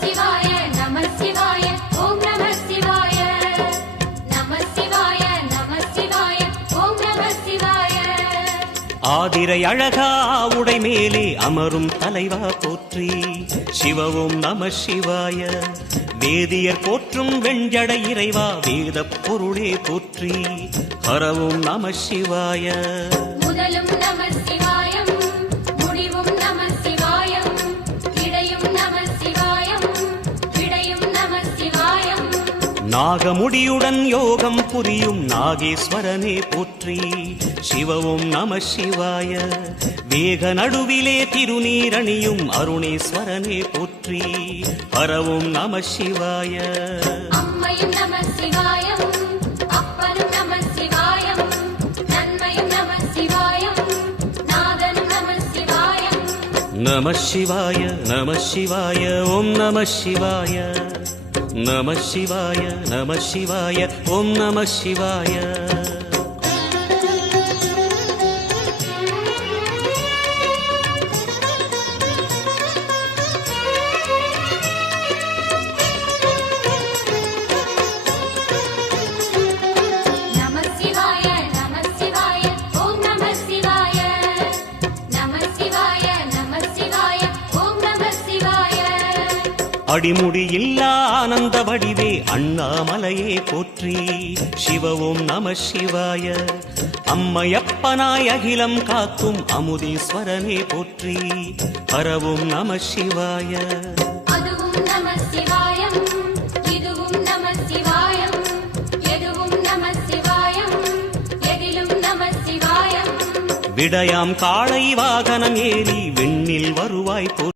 சிவாய நம சிவாய ஓம் நம சிவாய நம சிவாய நம சிவாய ஓம் நம சிவாய. ஆதிரை அழகா உடை மேலே அமரும் தலைவா போற்றி சிவவும் நம சிவாய. வேதியர் போற்றும் வெண்ஜடை இறைவா வேதப் பொருளே போற்றி ஹரவும் நம சிவாய. முதலும் நம சிவாயம் முடிவும் நம சிவாயம் இடையும் நம சிவாயம் விடையும் நம சிவாயம். நாகமுடியுடன் யோகம் புரியும் நாகேஸ்வரனே போற்றி சிவவும் நம சிவாய. வேக நடுவிலே திருநீரணியும் அருணேஸ்வரனே போற்றி ஹரவும் நம சிவாய. அம்மையும் நம சிவாயம் அப்பனும் நம சிவாயம் நன்மையும் நம சிவாயம் நாதனும் நம சிவாயம். நம சிவாய நம சிவாய ஓம் நம சிவாய. நம சிவாய நம சிவாய ஓம் நம சிவாய. நம சிவாய நம சிவாய ஓம் நம சிவாய நம சிவாய நம சிவாய ஓம் நம சிவாய. அடிமுடி இல்லா ஆனந்த வடிவே அண்ணாமலையே போற்றி சிவவும் நம சிவாய. அம்மையப்பனாய் அகிலம் காக்கும் அமுதீஸ்வரனே போற்றி ஹரவும் நம சிவாய. அதுவும் நம சிவாயம் இதுவும் நம சிவாயம் எதுவும் நம சிவாயம் எதிலும் நம சிவாயம். விடயாம் காளை வாகனம் ஏறி விண்ணில் வருவாய்